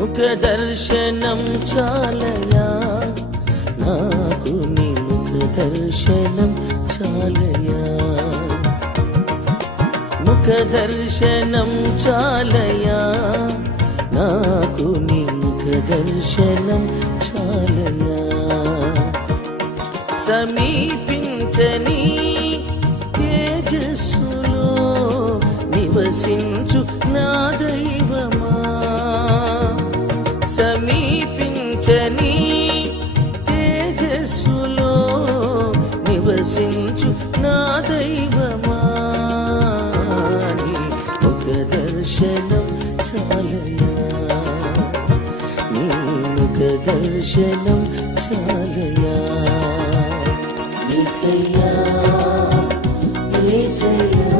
ముఖ దర్శనం చాలయా నాకు నీ ముఖ దర్శనం చాలయా ముఖ దర్శనం చాలయా నాకు నీ ముఖ దర్శనం చాలయా సమీపించని తేజస్సులో నివసించు నా దైవమా సమీపించని తేజస్సులో నివసించు నా దైవమా నీ ముఖ దర్శనం చాలయా నీ ముఖ దర్శనం చాలయా యేసయ్యా యేసయ్యా